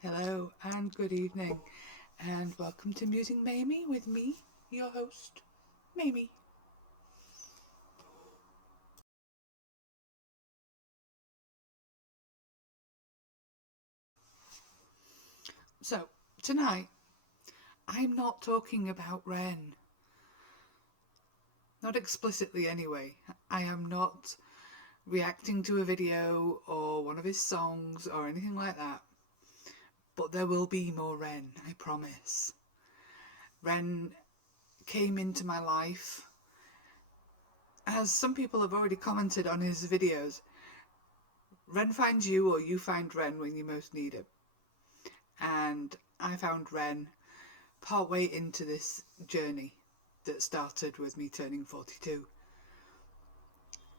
Hello and good evening, and welcome to Musing Mamie with me, your host, Mamie. So, tonight, I'm not talking about Ren. Not explicitly, anyway. I am not reacting to a video or one of his songs or anything like that. But there will be more Ren, I promise. Ren came into my life. As some people have already commented on his videos, Ren finds you or you find Ren when you most need him. And I found Ren partway into this journey that started with me turning 42.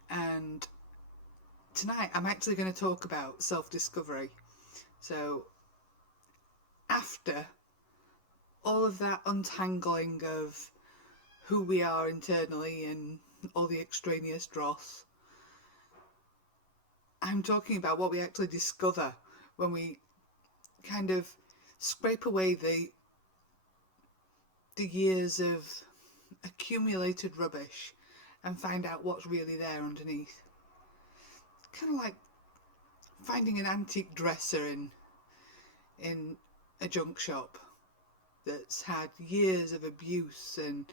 And tonight I'm actually going to talk about self-discovery. So after all of that untangling of who we are internally and all the extraneous dross, I'm talking about what we actually discover when we kind of scrape away the years of accumulated rubbish and find out what's really there underneath. Kind of like finding an antique dresser in a junk shop that's had years of abuse and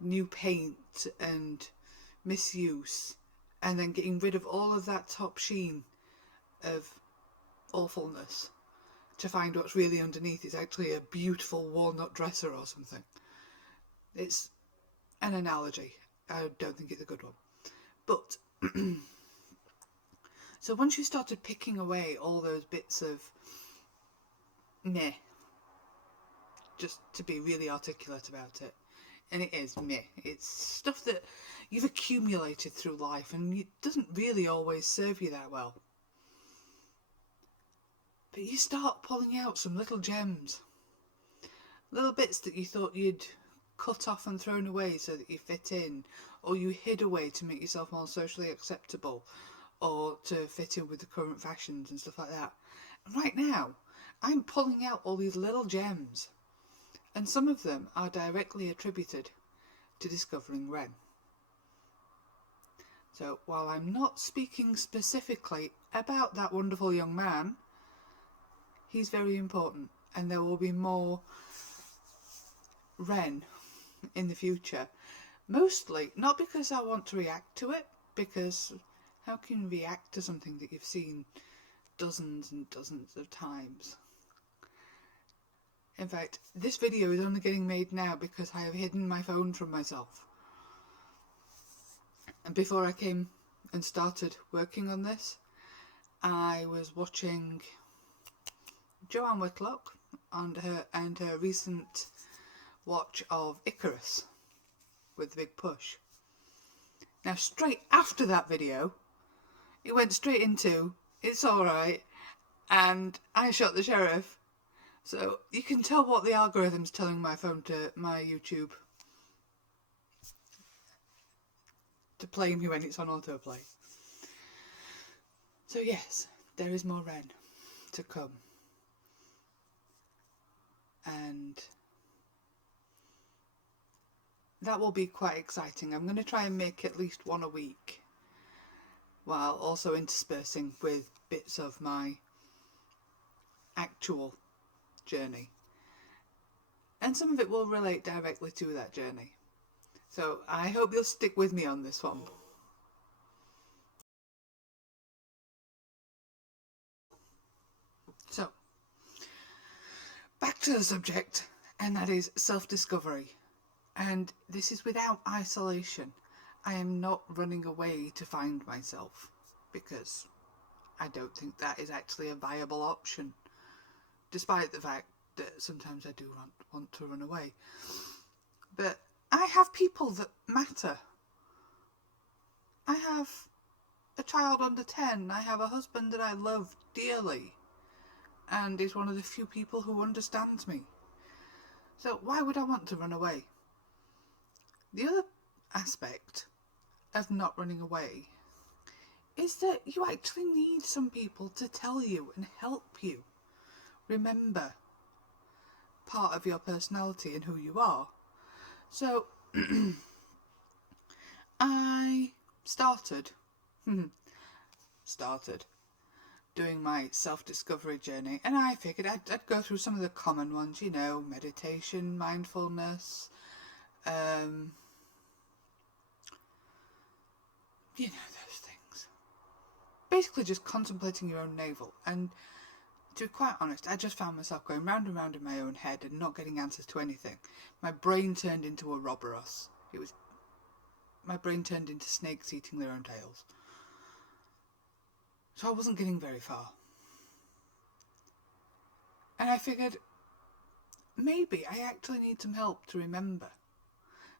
new paint and misuse, and then getting rid of all of that top sheen of awfulness to find what's really underneath is actually a beautiful walnut dresser or something. It's an analogy. I don't think it's a good one. But so once you started picking away all those bits of meh, just to be really articulate about it, and it is meh, it's stuff that you've accumulated through life and it doesn't really always serve you that well. But you start pulling out some little gems, little bits that you thought you'd cut off and thrown away so that you fit in, or you hid away to make yourself more socially acceptable, or to fit in with the current fashions and stuff like that. And right now, I'm pulling out all these little gems, and some of them are directly attributed to discovering Ren. So while I'm not speaking specifically about that wonderful young man, he's very important, and there will be more Ren in the future. Mostly not because I want to react to it, because how can you react to something that you've seen dozens and dozens of times? In fact, this video is only getting made now because I have hidden my phone from myself. And before I came and started working on this, I was watching Joanne Whitlock and her recent watch of Icarus with the big push. Now, straight after that video, it went straight into It's Alright and I Shot the Sheriff. So you can tell what the algorithm's telling my phone to my YouTube to play me when it's on autoplay. So yes, there is more Ren to come. And that will be quite exciting. I'm going to try and make at least one a week, while also interspersing with bits of my actual journey. And some of it will relate directly to that journey. So I hope you'll stick with me on this one. So, back to the subject, and that is self-discovery. And this is without isolation. I am not running away to find myself, because I don't think that is actually a viable option, despite the fact that sometimes I do want to run away. But I have people that matter. I have a child under 10. I have a husband that I love dearly and is one of the few people who understands me. So why would I want to run away? The other aspect of not running away is that you actually need some people to tell you and help you remember part of your personality and who you are. So I started doing my self-discovery journey, and I figured I'd go through some of the common ones, meditation, mindfulness, those things. Basically just contemplating your own navel. And to be quite honest, I just found myself going round and round in my own head and not getting answers to anything. My brain turned into a Ouroboros. My brain turned into snakes eating their own tails. So I wasn't getting very far. And I figured, maybe I actually need some help to remember.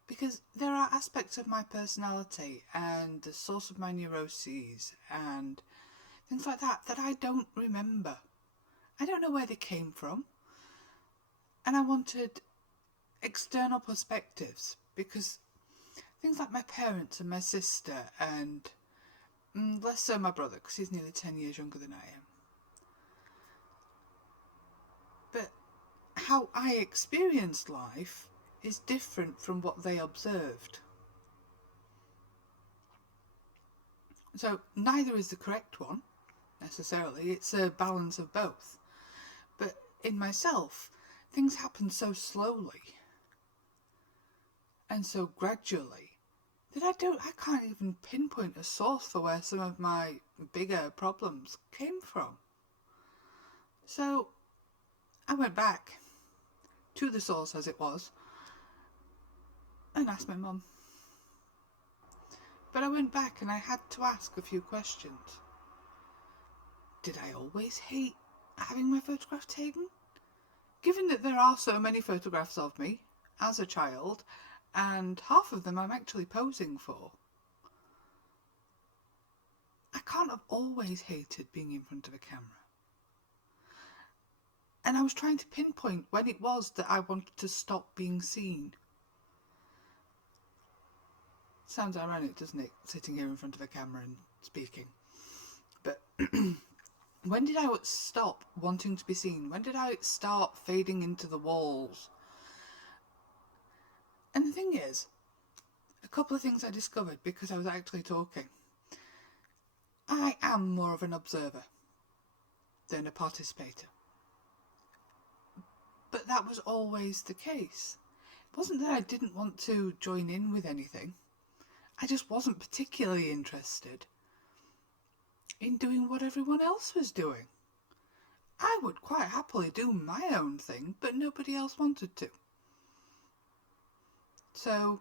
Because there are aspects of my personality and the source of my neuroses and things like that I don't remember. I don't know where they came from. And I wanted external perspectives, because things like my parents and my sister and less so my brother, because he's nearly 10 years younger than I am. But how I experienced life is different from what they observed. So neither is the correct one, necessarily. It's a balance of both. But in myself, things happen so slowly and so gradually that I can't even pinpoint a source for where some of my bigger problems came from. So I went back to the source, as it was, and asked my mum. But I went back and I had to ask a few questions. Did I always hate having my photograph taken? Given that there are so many photographs of me as a child, and half of them I'm actually posing for, I can't have always hated being in front of a camera. And I was trying to pinpoint when it was that I wanted to stop being seen. Sounds ironic, doesn't it, sitting here in front of a camera and speaking? But when did I stop wanting to be seen? When did I start fading into the walls? And the thing is, a couple of things I discovered because I was actually talking. I am more of an observer than a participator. But that was always the case. It wasn't that I didn't want to join in with anything. I just wasn't particularly interested in doing what everyone else was doing. I would quite happily do my own thing, but nobody else wanted to. So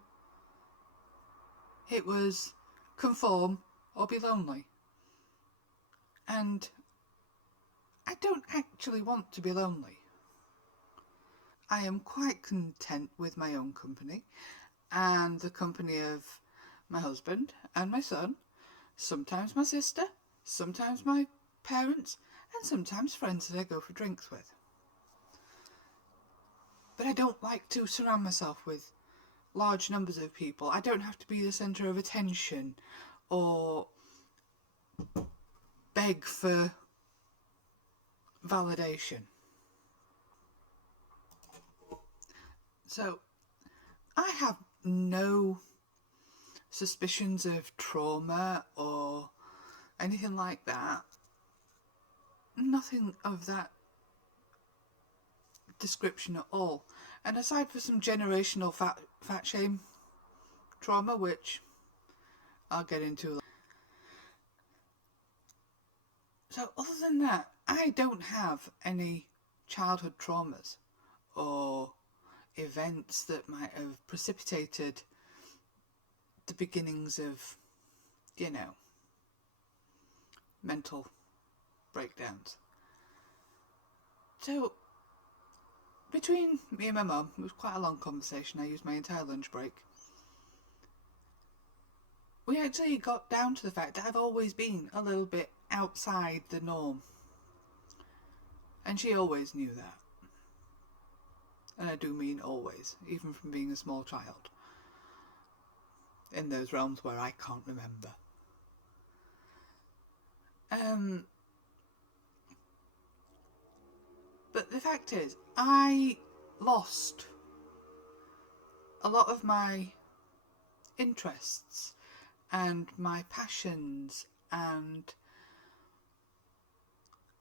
it was conform or be lonely. And I don't actually want to be lonely. I am quite content with my own company and the company of my husband and my son, sometimes my sister, sometimes my parents, and sometimes friends that I go for drinks with. But I don't like to surround myself with large numbers of people. I don't have to be the centre of attention or beg for validation. So I have no suspicions of trauma or anything like that. Nothing of that description at all. And aside from some generational fat shame trauma, which I'll get into later. So other than that, I don't have any childhood traumas or events that might have precipitated the beginnings of, mental breakdowns. So between me and my mum, it was quite a long conversation. I used my entire lunch break. We actually got down to the fact that I've always been a little bit outside the norm. And she always knew that. And I do mean always, even from being a small child. In those realms where I can't remember. But But the fact is, I lost a lot of my interests and my passions and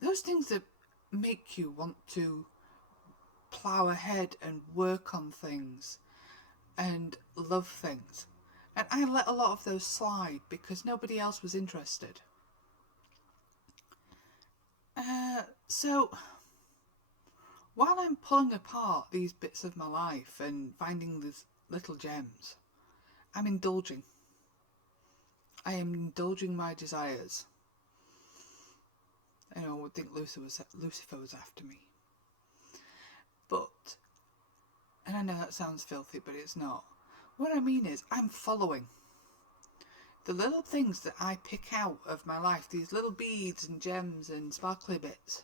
those things that make you want to plough ahead and work on things and love things. And I let a lot of those slide because nobody else was interested. So while I'm pulling apart these bits of my life and finding these little gems, I'm indulging. I am indulging my desires. I know I would think Lucifer was after me. But, and I know that sounds filthy, but it's not. What I mean is, I'm following. The little things that I pick out of my life, these little beads and gems and sparkly bits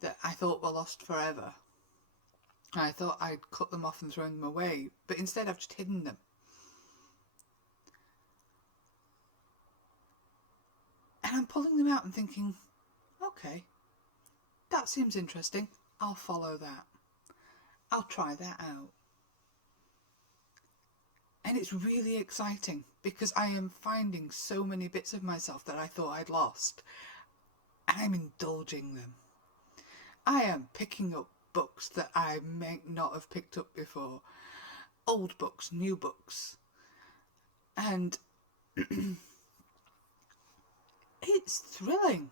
that I thought were lost forever. I thought I'd cut them off and throw them away, but instead I've just hidden them. And I'm pulling them out and thinking, okay, that seems interesting. I'll follow that. I'll try that out. And it's really exciting because I am finding so many bits of myself that I thought I'd lost. And I'm indulging them. I am picking up books that I may not have picked up before. Old books, new books. And it's thrilling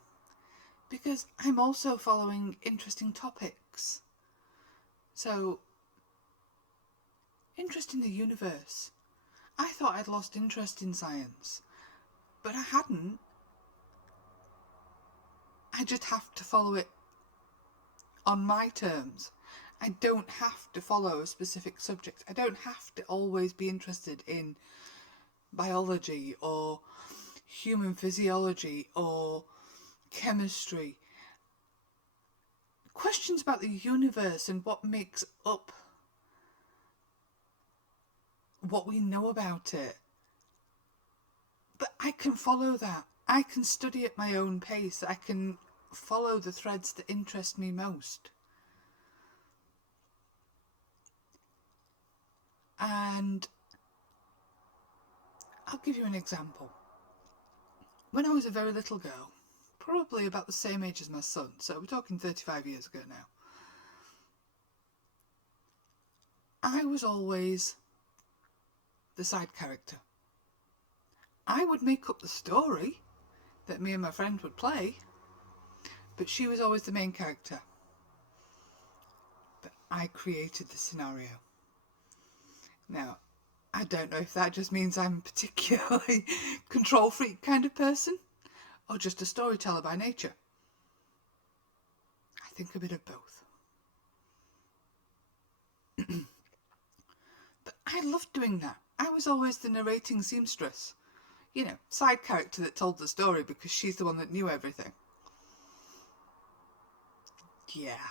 because I'm also following interesting topics. So, interest in the universe. I thought I'd lost interest in science, but I hadn't. I just have to follow it on my terms. I don't have to follow a specific subject. I don't have to always be interested in biology or human physiology or chemistry. Questions about the universe and what makes up what we know about it. But I can follow that. I can study at my own pace. I can follow the threads that interest me most. And I'll give you an example. When I was a very little girl, probably about the same age as my son, so we're talking 35 years ago now, I was always the side character. I would make up the story that me and my friend would play, but she was always the main character. But I created the scenario. Now, I don't know if that just means I'm a particularly control freak kind of person, or just a storyteller by nature. I think a bit of both. But I loved doing that. I was always the narrating seamstress. You know, side character that told the story because she's the one that knew everything. Yeah.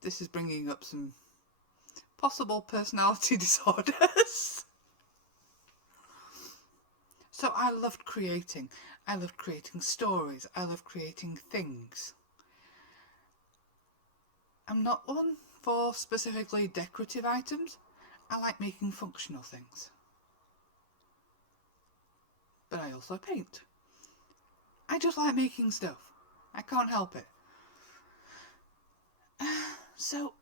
This is bringing up some possible personality disorders. So I loved creating. I loved creating stories. I loved creating things. I'm not one for specifically decorative items. I like making functional things. But I also paint. I just like making stuff. I can't help it. So,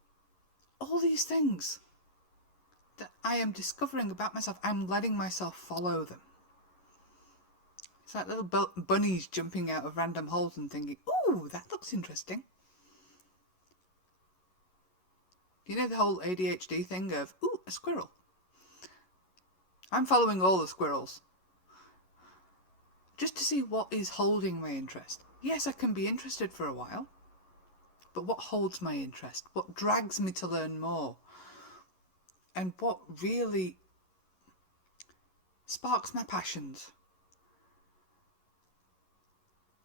all these things that I am discovering about myself, I'm letting myself follow them. It's like little bunnies jumping out of random holes and thinking, ooh, that looks interesting. You know the whole ADHD thing of, ooh, a squirrel. I'm following all the squirrels. Just to see what is holding my interest. Yes, I can be interested for a while. But what holds my interest? What drags me to learn more? And what really sparks my passions?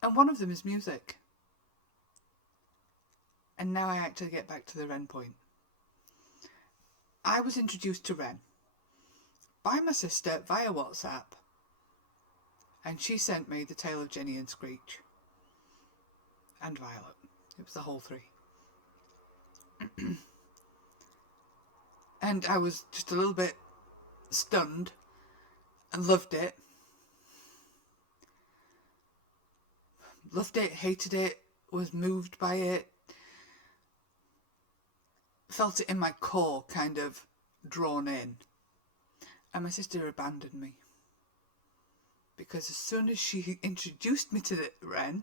And one of them is music. And now I actually get back to the Ren point. I was introduced to Ren by my sister via WhatsApp. And she sent me The Tale of Jenny and Screech. And Violet. It was the whole 3. And I was just a little bit stunned and loved it. Loved it, hated it, was moved by it. Felt it in my core, kind of drawn in. And my sister abandoned me. Because as soon as she introduced me to the Ren,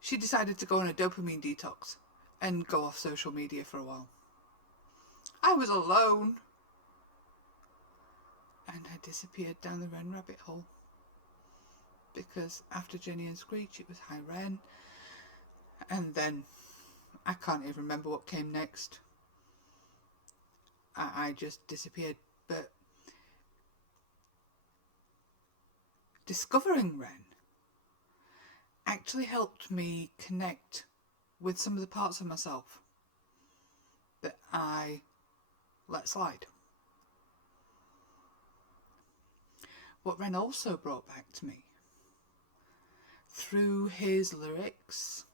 she decided to go on a dopamine detox and go off social media for a while. I was alone. And I disappeared down the Ren rabbit hole. Because after Jenny and Screech, it was Hi Ren. And then I can't even remember what came next. I just disappeared. But discovering Ren actually helped me connect with some of the parts of myself that I let slide. What Ren also brought back to me, through his lyrics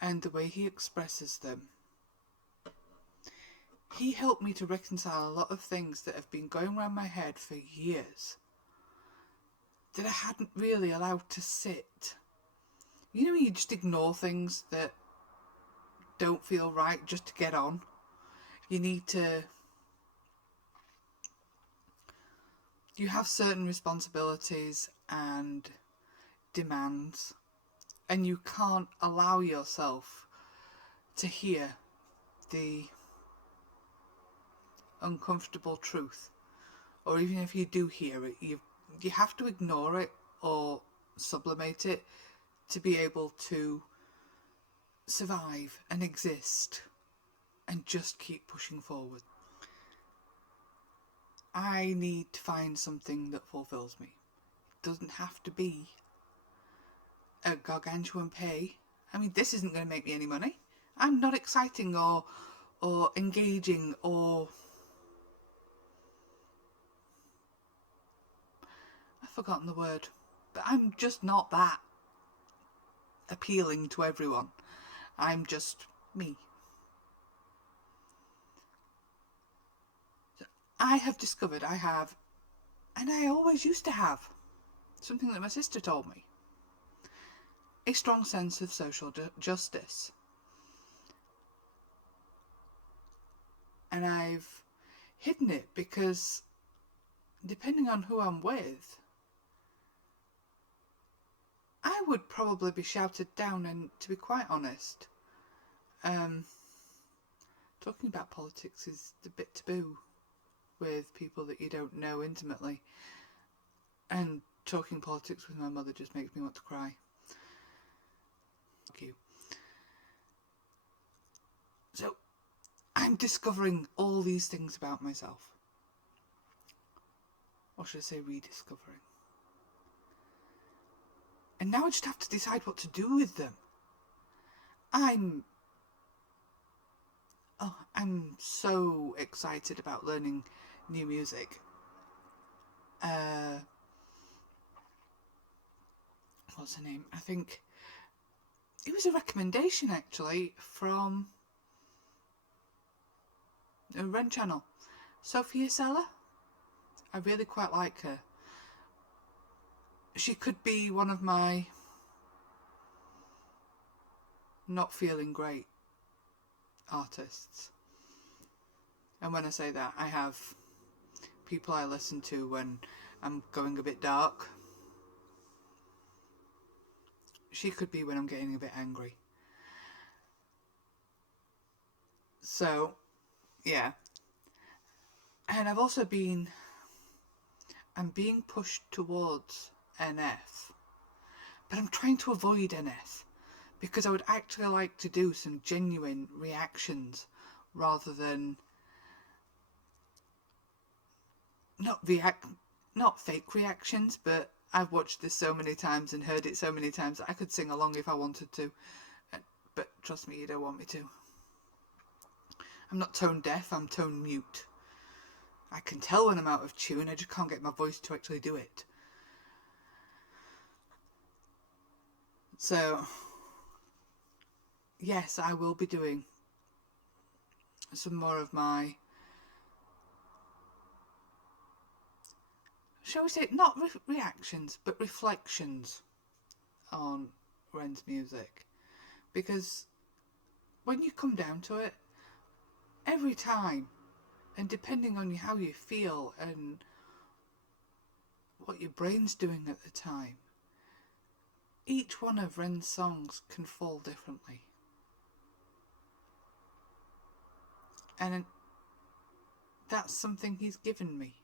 and the way he expresses them, he helped me to reconcile a lot of things that have been going around my head for years that I hadn't really allowed to sit. You know when you just ignore things that don't feel right just to get on? You have certain responsibilities and demands, and you can't allow yourself to hear the uncomfortable truth. Or even if you do hear it, you have to ignore it or sublimate it to be able to survive and exist and just keep pushing forward. I need to find something that fulfills me. It doesn't have to be a gargantuan pay. I mean, this isn't going to make me any money. I'm not exciting or engaging or... I've forgotten the word. But I'm just not that appealing to everyone. I'm just me. I have discovered I have, and I always used to have, something that my sister told me, a strong sense of social justice. And I've hidden it because depending on who I'm with, I would probably be shouted down, and to be quite honest, talking about politics is a bit taboo with people that you don't know intimately, and talking politics with my mother just makes me want to cry. Thank you. So I'm discovering all these things about myself, or should I say rediscovering, and now I just have to decide what to do with them. I'm so excited about learning new music. What's her name? I think it was a recommendation actually from a Ren channel, Sophia Seller. I really quite like her. She could be one of my not feeling great artists. And when I say that, I have people I listen to when I'm going a bit dark. She could be when I'm getting a bit angry. So, yeah. And I've also I'm being pushed towards NF. But I'm trying to avoid NF because I would actually like to do some genuine reactions rather than not fake reactions, but I've watched this so many times and heard it so many times that I could sing along if I wanted to. But trust me, you don't want me to. I'm not tone deaf, I'm tone mute. I can tell when I'm out of tune, I just can't get my voice to actually do it. So, yes, I will be doing some more of my, shall we say, not reactions, but reflections on Ren's music. Because when you come down to it, every time, and depending on how you feel and what your brain's doing at the time, each one of Ren's songs can fall differently. And that's something he's given me.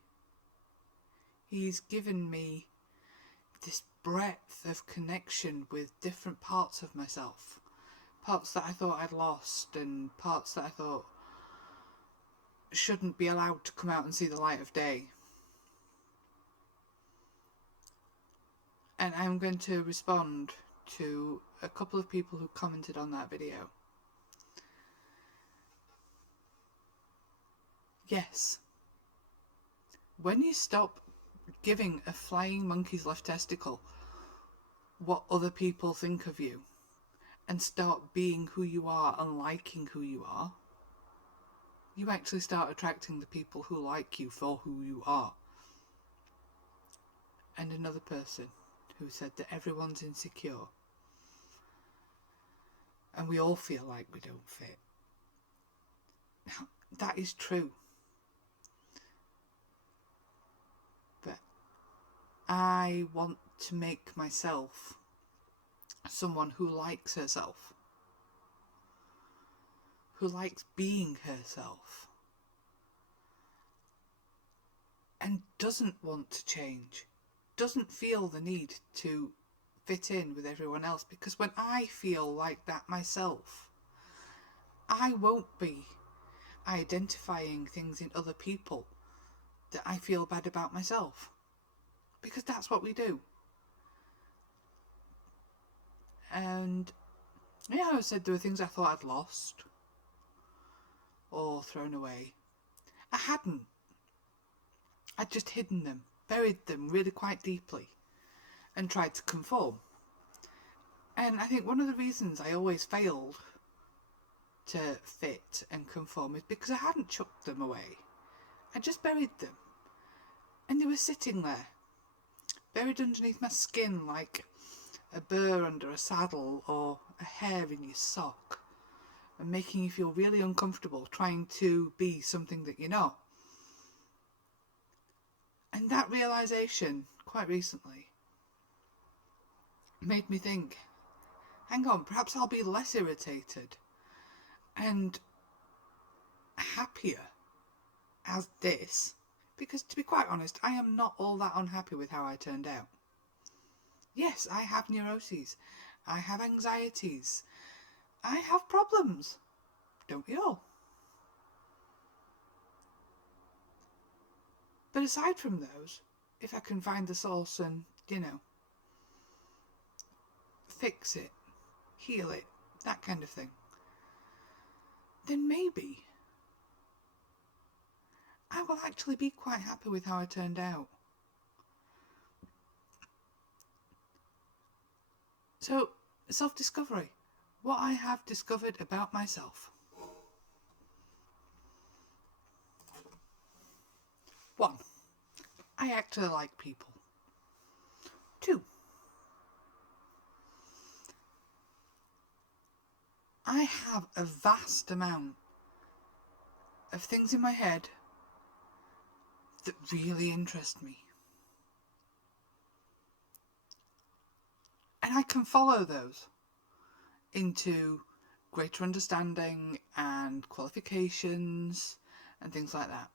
He's given me this breadth of connection with different parts of myself. Parts that I thought I'd lost, and parts that I thought shouldn't be allowed to come out and see the light of day. And I'm going to respond to a couple of people who commented on that video. Yes, when you stop giving a flying monkey's left testicle what other people think of you, and start being who you are and liking who you are, you actually start attracting the people who like you for who you are. And another person who said that everyone's insecure, and we all feel like we don't fit. Now, that is true. But I want to make myself someone who likes herself, who likes being herself, and doesn't want to change, doesn't feel the need to fit in with everyone else. Because when I feel like that myself, I won't be identifying things in other people that I feel bad about myself, because that's what we do. And yeah, I said there were things I thought I'd lost or thrown away. I hadn't. I'd just hidden them, buried them really quite deeply, and tried to conform. And I think one of the reasons I always failed to fit and conform is because I hadn't chucked them away. I just buried them. And they were sitting there, buried underneath my skin like a burr under a saddle or a hair in your sock, and making you feel really uncomfortable trying to be something that you're not. And that realisation, quite recently, made me think, hang on, perhaps I'll be less irritated and happier as this. Because to be quite honest, I am not all that unhappy with how I turned out. Yes, I have neuroses. I have anxieties. I have problems. Don't we all? But aside from those, if I can find the source and, fix it, heal it, that kind of thing, then maybe I will actually be quite happy with how I turned out. So, self-discovery. What I have discovered about myself. 1. I actually like people. 2. I have a vast amount of things in my head that really interest me. And I can follow those into greater understanding and qualifications and things like that.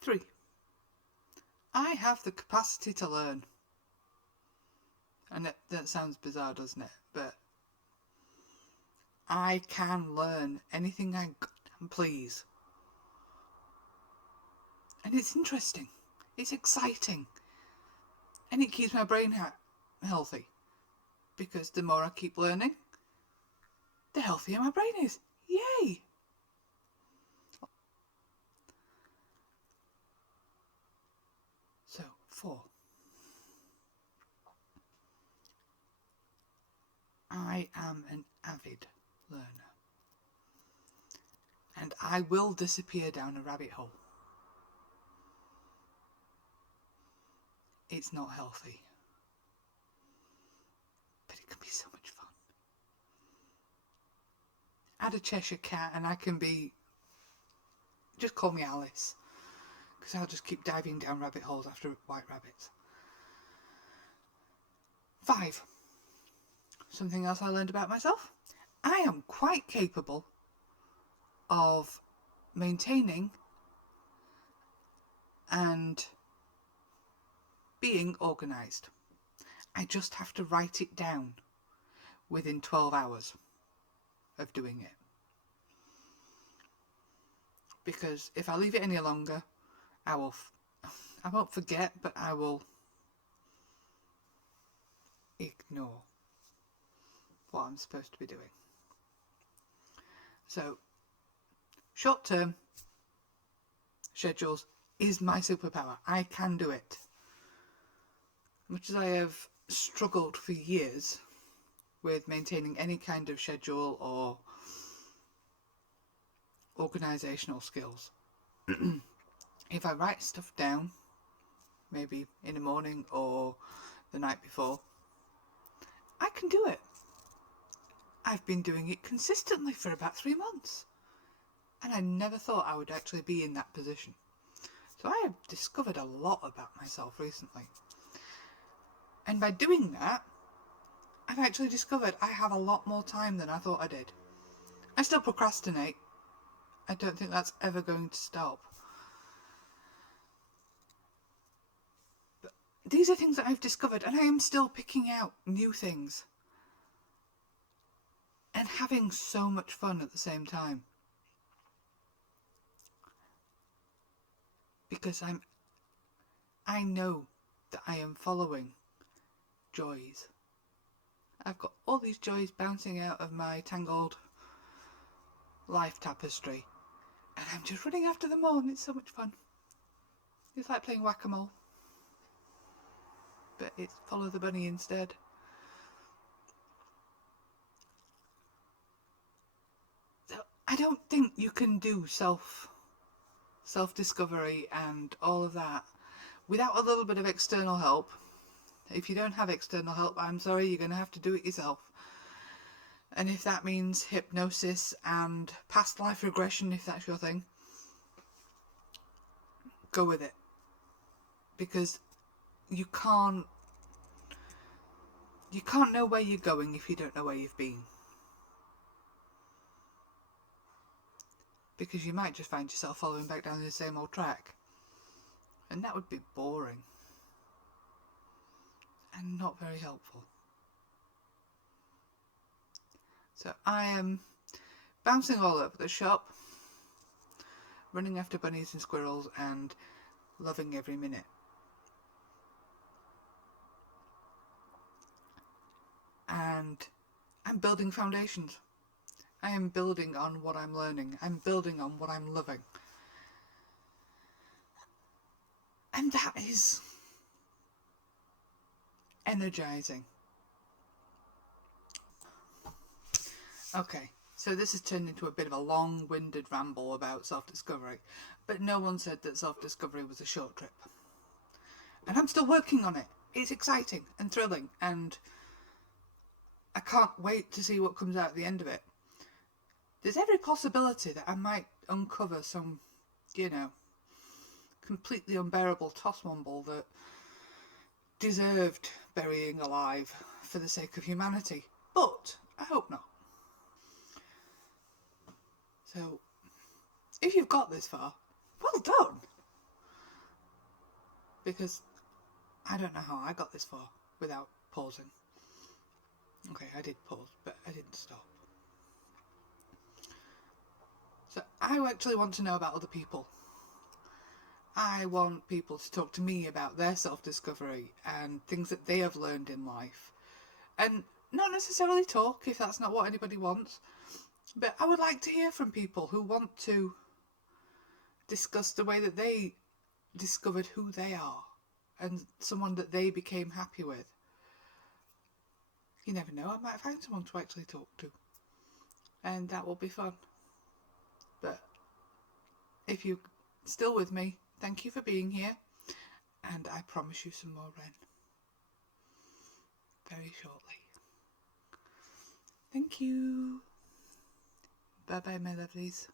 3. I have the capacity to learn. And that sounds bizarre, doesn't it? But I can learn anything I please. And it's interesting. It's exciting. And it keeps my brain healthy. Because the more I keep learning, the healthier my brain is. Yay! So, 4. I I am an avid learner. And I will disappear down a rabbit hole. It's not healthy. But it can be so much fun. Add a Cheshire cat and I can be... Just call me Alice. Because I'll just keep diving down rabbit holes after white rabbits. 5. Something else I learned about myself. I am quite capable of maintaining and being organised. I just have to write it down within 12 hours of doing it. Because if I leave it any longer, I won't forget, but I will ignore what I'm supposed to be doing. So, short-term schedules is my superpower. I can do it. Much as I have struggled for years with maintaining any kind of schedule or organisational skills. If I write stuff down, maybe in the morning or the night before, I can do it. I've been doing it consistently for about 3 months. And I never thought I would actually be in that position. So I have discovered a lot about myself recently. And by doing that, I've actually discovered I have a lot more time than I thought I did. I still procrastinate. I don't think that's ever going to stop. But these are things that I've discovered, and I am still picking out new things. And having so much fun at the same time. Because I know that I am following joys. I've got all these joys bouncing out of my tangled life tapestry. And I'm just running after them all, and it's so much fun. It's like playing whack-a-mole. But it's follow the bunny instead. So I don't think you can do self-discovery and all of that without a little bit of external help. If you don't have external help, I'm sorry, you're going to have to do it yourself. And if that means hypnosis and past life regression, if that's your thing, go with it. Because you can't know where you're going if you don't know where you've been. Because you might just find yourself following back down the same old track. And that would be boring. And not very helpful. So I am bouncing all over the shop, running after bunnies and squirrels and loving every minute. And I'm building foundations. I am building on what I'm learning. I'm building on what I'm loving. And that is energizing. Okay, so this has turned into a bit of a long-winded ramble about self-discovery, but no one said that self-discovery was a short trip. And I'm still working on it. It's exciting and thrilling, and I can't wait to see what comes out at the end of it. There's every possibility that I might uncover some, completely unbearable tosswomble that deserved burying alive for the sake of humanity. But I hope not. So, if you've got this far, well done! Because I don't know how I got this far without pausing. Okay, I did pause, but I didn't stop. So I actually want to know about other people. I want people to talk to me about their self-discovery and things that they have learned in life. And not necessarily talk, if that's not what anybody wants. But I would like to hear from people who want to discuss the way that they discovered who they are and someone that they became happy with. you never know, I might find someone to actually talk to. And that will be fun. But if you're still with me, thank you for being here. And I promise you some more Ren very shortly. Thank you. Bye bye, my lovelies.